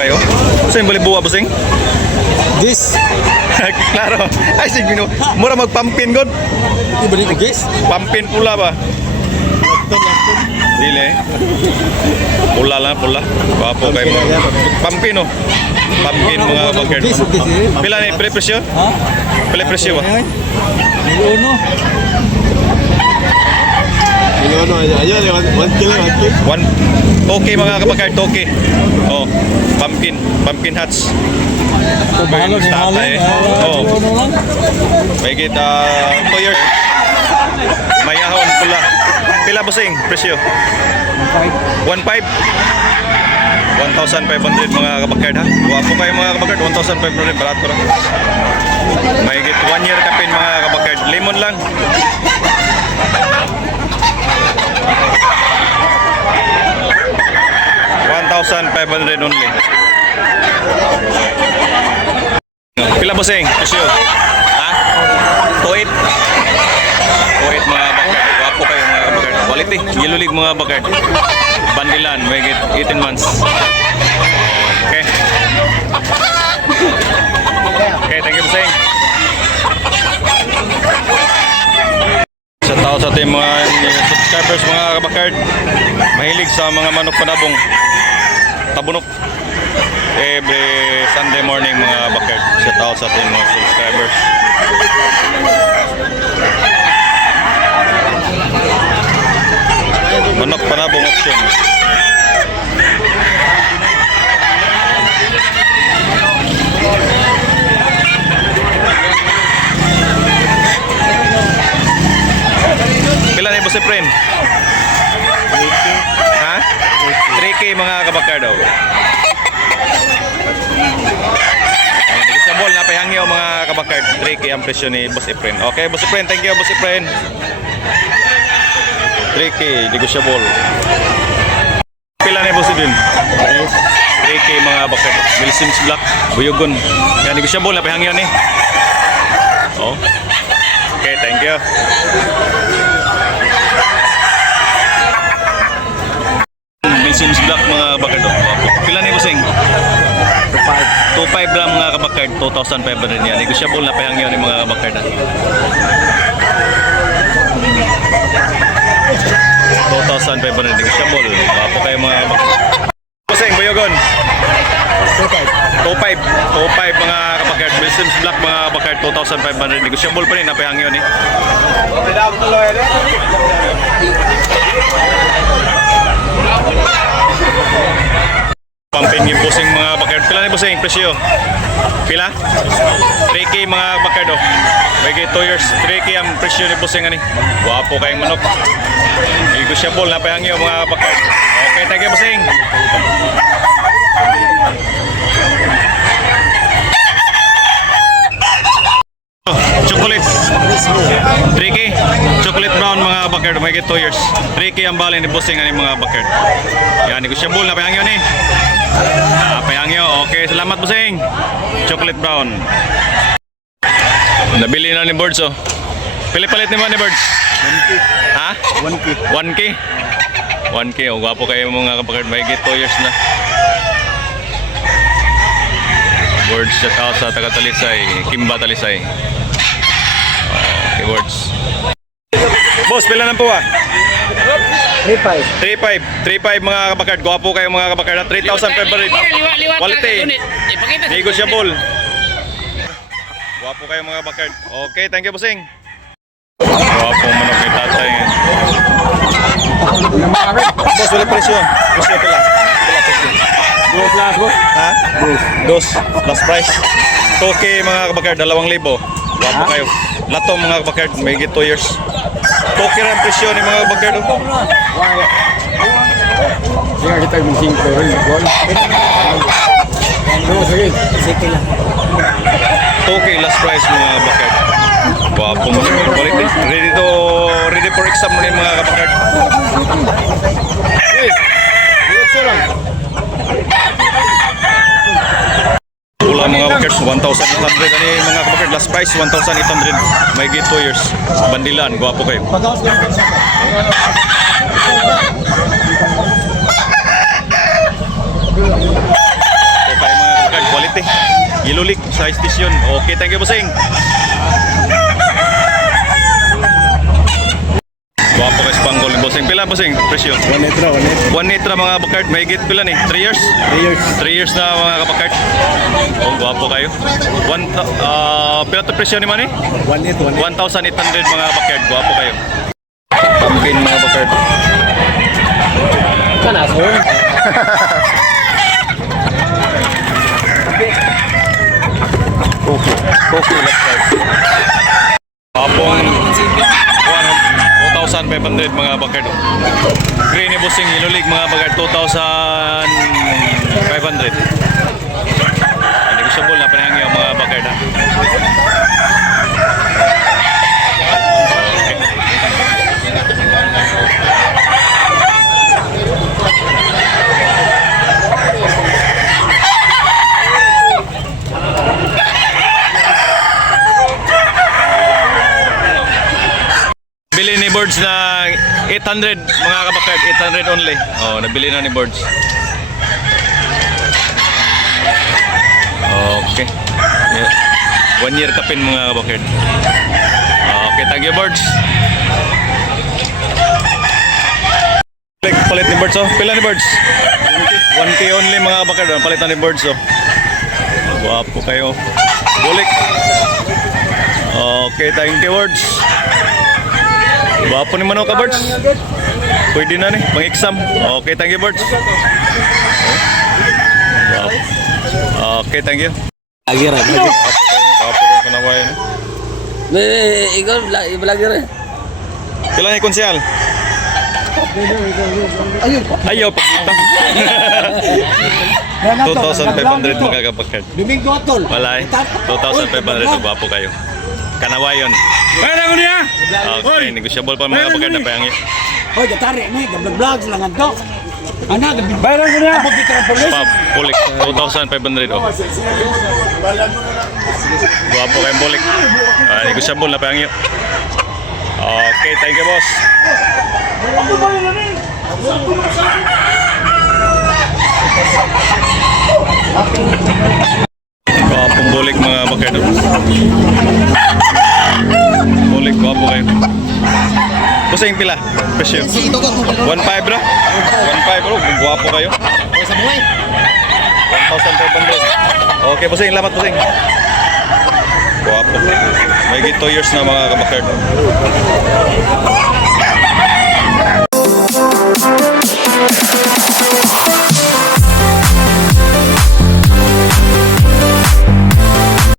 kayo. Saan bali buwa busing? This. Klaro. Ay sige no. Mura magpampin god. Iba dito guys. Pampin pula ba? Dili. Pula lang pula. Wapo kayo mo. Pampin no. Pampin mga bagard. Pila ni presyo? Ha? Pila presyo ba? Uno. Ayun, 1 kilo. One. Okay mga kabagard, okay. Oh, pumpkin hats. Mahalo ni Tatay. Oh. Uno lang. May kita 2 years. Mayahon pula. Pila busing presyo? 1.5. 1,500 mga kabagard ha. Wapo kayo mga kabagard, 1,500 barato lang. May git 1 year kapin mga kabagard. Lemon lang. $1,500 only. Pila busing? Presyo? Ha? 2.8? 2.8 mga bakard. Wapo kayo mga bakard. Quality. Yellow League mga bakard. Bandilan. May get 18 months. Okay. Okay, thank you busing. Sa tao sa ating mga subscribers mga kabakard, mahilig sa mga manok panabong tabunok every Sunday morning mga bakard. Sa tao sa ating mga subscribers. Manok panabong option. Pila na si friend? Ha? 3K mga kabakard daw. Negosyable na pahangyo mga kabakard. 3K ang presyo ni Boss Efren. Okay, Boss Efren, thank you Boss Efren. 3K, negosyable. Pila na Boss Efren? 3K mga kabakard. Wilson's Black, Buyogon. Yan, negosyable na pahangyo ni. Oh. Okay, thank you. Wilson's Black mga kabakard. Pila na busing? 2.5 lang mga kabakard, 2,500 yan. Negosyable na pahangyo ni mga kabakard. 2,500 negosyable. Wapo kayo mga kabakard. Busing, Buyogon. 2.5 mga kabakard. Wilson's Black mga kabakard, 2,500 negosyable pa rin na pahangyo ni. Pampin yung busing mga bakard. Pila na busing presyo? Pila? 3K mga bakard oh. May 2 years. 3K ang presyo ni busing ani. Wapo kayong manok. Negosyable na pahangyo mga bakard. Okay, thank you busing. Chocolate 3K chocolate brown mga bakard, may 2 years. 3K ang bali ni busing ani mga bakard. Yan, negosyable na pahangyo ni. Pahangyo. Okay, salamat busing. Chocolate brown. Nabili na ni Birds oh. Pili-palit ni mo ni Birds? 1K. Ha? 1K. 1K? 1K oh, gwapo kayo mga bakard, may 2 years na. Birds shout out sa taga Talisay, Kimba Talisay. Okay, Birds. Boss, pila na po ah? 3.5 mga kabakard. Gwapo kayo mga kabakard. 3,500. Quality. Negosyable. Gwapo kayo mga kabakard. Okay, thank you busing. Gwapo manok ni tatay. Boss, wala presyo. Presyo pila. Pila presyo. Dos last boss. Ha? Dos. Last price. Okay mga kabakard, 2,000. Gwapo kayo. Lato mga kabakard, may 2 years. Okay rin presyo ni mga kabakard. Sige, kita yung 5 rin. Sige. Sige lang. Okay, last price mga kabakard. Gwapo mo naman. Ready for exam na yung mga kabakard. Pula mga bakers, 1,800 ani mga kabakard. Last price 1,800. May 2 years. Bandilan, gwapo kayo. Ilulik sa station. Okay, thank you, bossing. Guwapo kay Spangle ni bossing. Pila, bossing? Presyo? 1 netra, 1 netra. 1 netra mga bakard. May higit pila ni? 3 years? 3 years. 3 years na mga kabakard. Oh, guwapo kayo. Pila to presyo ni man eh? 1 net, 1 net. 1,800 mga bakard. Guwapo kayo. Pumpkin mga bakard. Kanaso. Coco, let's try. Hapong 2,500 mga bakard. Green bossing ilulig mga bakard 2,500. Negotiable na panahangyo mga bakard. Ha? Bili ni Birds na 800 mga kabakard, 800 only. Oh, nabili na ni Birds. Okay. Yeah. 1 year kapin mga kabakard. Okay, thank you Birds. Palit ni Birds oh. Pila ni Birds? 1K only mga kabakard. Palitan ni Birds oh. Guwapo kayo. Bulik. Okay, thank you Birds. Wapo ni Mano ka, Birds? Pwede na ni, pang-exam. Okay, thank you, Birds. Wow. Okay, thank you. Agira. Wapo kayo kanawayan. Ikaw, i-vlog rin. Kailan ni konsyal? Ayun. Ayaw, pagkita. 2,500 magkakapagkard. Domingo Atol. Wala eh. 2,500 wapo kayo. Kanawayon. Pwede ko niya. Okay, negotiable pa mga kapagkard na payangin. Hoy, datari ni, vlog lang ang to. Ana, bayaran ko niya. Abog dito ng polis. Pulik, 2,500 oh. Guwapo kayong bulik. Negotiable na payangin. Okay, thank you, boss. Guwapong bulik mga bakard. Bulik, guwapo kayo. Pusing pila, presyo. 1.5 bro. 1.5 bro, guwapo kayo. 1,500. Okay, pusing, lamat pusing. Guwapo. May 2 years na mga kabakard.